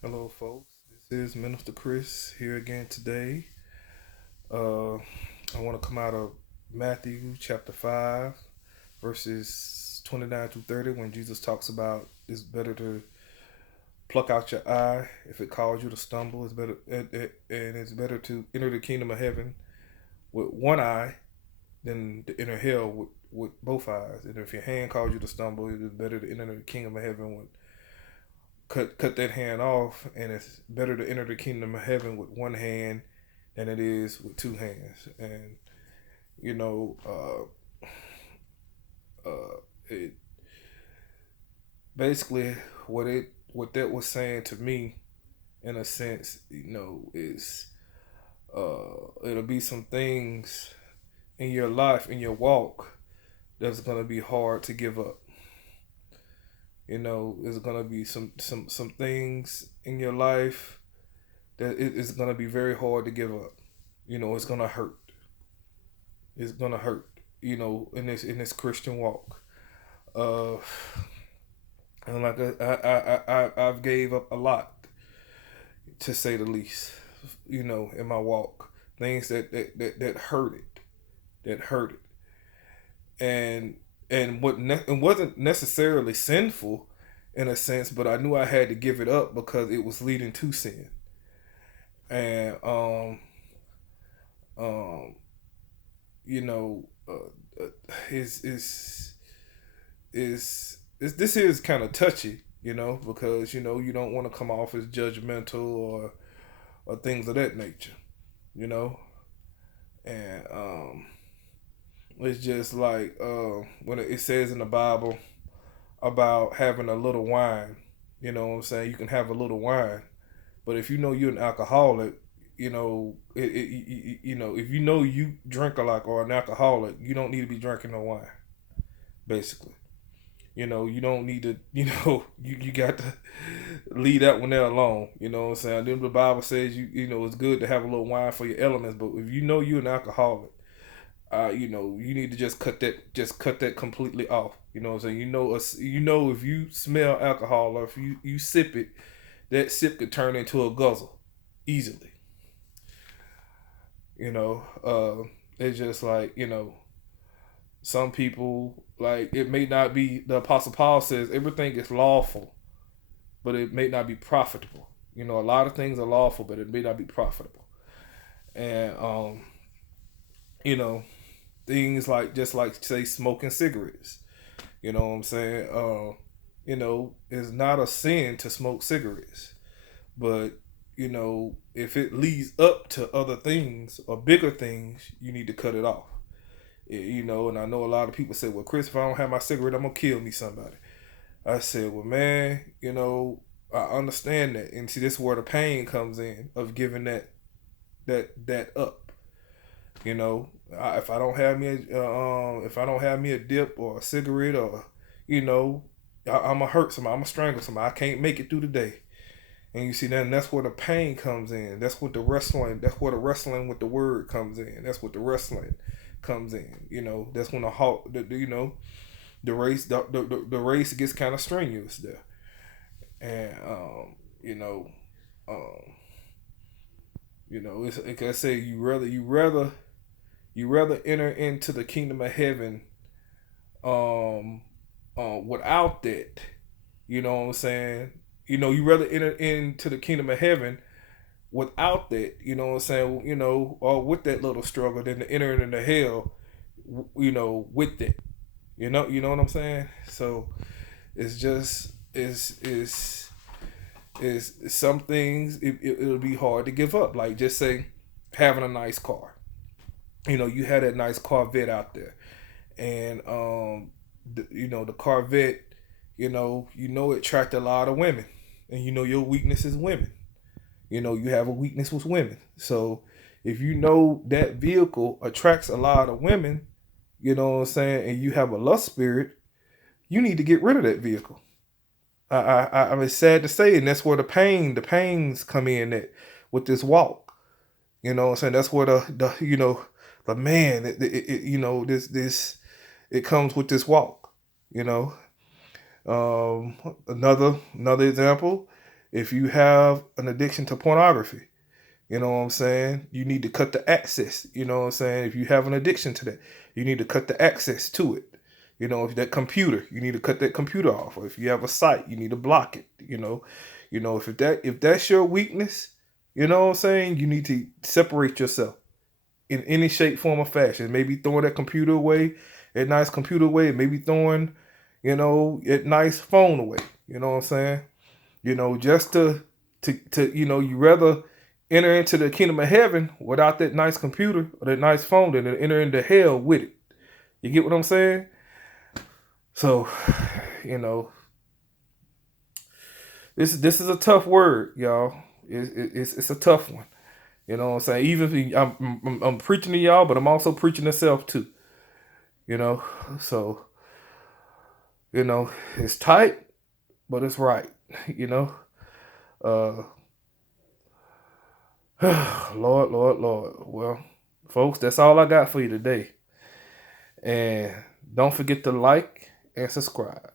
Hello, folks. This is Minister Chris here again today. I want to come out of Matthew chapter 5, verses 29 through 30, when Jesus talks about it's better to pluck out your eye if it calls you to stumble. It's better, and it's better to enter the kingdom of heaven with one eye than to enter hell with both eyes. And if your hand calls you to stumble, it is better to enter the kingdom of heaven with cut that hand off, and it's better to enter the kingdom of heaven with one hand than it is with two hands. And you know, it basically what that was saying to me, in a sense, is it'll be some things in your life, in your walk, that's gonna be hard to give up. There's gonna be some things in your life that it is gonna be very hard to give up. It's gonna hurt. It's gonna hurt. In this Christian walk. Uh, and like I've gave up a lot, to say the least. In my walk, things that hurt it, that hurt it, and it wasn't necessarily sinful in a sense, but I knew I had to give it up because it was leading to sin. And um, you know, is this is kind of touchy, because you don't want to come off as judgmental or things of that nature, you know, and it's just like when it says in the Bible about having a little wine. What I'm saying? You can have a little wine, but if you know you're an alcoholic, if you know you drink a lot or an alcoholic, you don't need to be drinking no wine. Basically, you don't need to. You got to leave that one there alone. You know what I'm saying? Then the Bible says it's good to have a little wine for your elements, but if you know you're an alcoholic, you need to just cut that completely off. You know what I'm saying? If you smell alcohol or if you sip it, that sip could turn into a guzzle easily. It's just like some people, like, it may not be. The Apostle Paul says everything is lawful, but it may not be profitable. A lot of things are lawful, but it may not be profitable. And you know, things like, just like, say, smoking cigarettes. You know what I'm saying? It's not a sin to smoke cigarettes, but if it leads up to other things or bigger things, you need to cut it off. And I know a lot of people say, "Well, Chris, if I don't have my cigarette, I'm gonna kill me somebody." I said, "Well, man, I understand that, and see, this is where the pain comes in of giving that up. If I don't have me a dip or a cigarette, or I'm gonna hurt somebody, I'm gonna strangle somebody. I can't make it through the day." And you see, then that's where the pain comes in. That's what the wrestling. That's where the wrestling with the word comes in. That's what the wrestling comes in. That's when the race the race gets kind of strenuous there. And um, it's like I say, you rather enter into the kingdom of heaven um without that. You know what I'm saying? You rather enter into the kingdom of heaven without that. You know what I'm saying? Or with that little struggle, than to enter into hell. With that. You know what I'm saying? So it's just is some things it'll be hard to give up. Like, just say, having a nice car. You had that nice Corvette out there, and the Corvette, it attracted a lot of women, and your weakness is women. You have a weakness with women, so if that vehicle attracts a lot of women, you know what I'm saying, and you have a lust spirit, you need to get rid of that vehicle. I'm sad to say, and that's where the pains come in, that with this walk. You know what I'm saying? That's where the man, this it comes with this walk. You know, another example. If you have an addiction to pornography, you know what I'm saying? You need to cut the access. You know what I'm saying? If you have an addiction to that, you need to cut the access to it. You know, if that computer, you need to cut that computer off. Or if you have a site, you need to block it. If that's your weakness, you know what I'm saying? You need to separate yourself in any shape, form, or fashion. Maybe throwing that computer away, that nice computer away, maybe throwing, that nice phone away. You know what I'm saying? Just to you rather enter into the kingdom of heaven without that nice computer or that nice phone than to enter into hell with it. You get what I'm saying? So, this is a tough word, y'all. It's a tough one. You know what I'm saying? Even if I'm preaching to y'all, but I'm also preaching to self too. So it's tight, but it's right. Lord. Well, folks, that's all I got for you today. And don't forget to like and subscribe.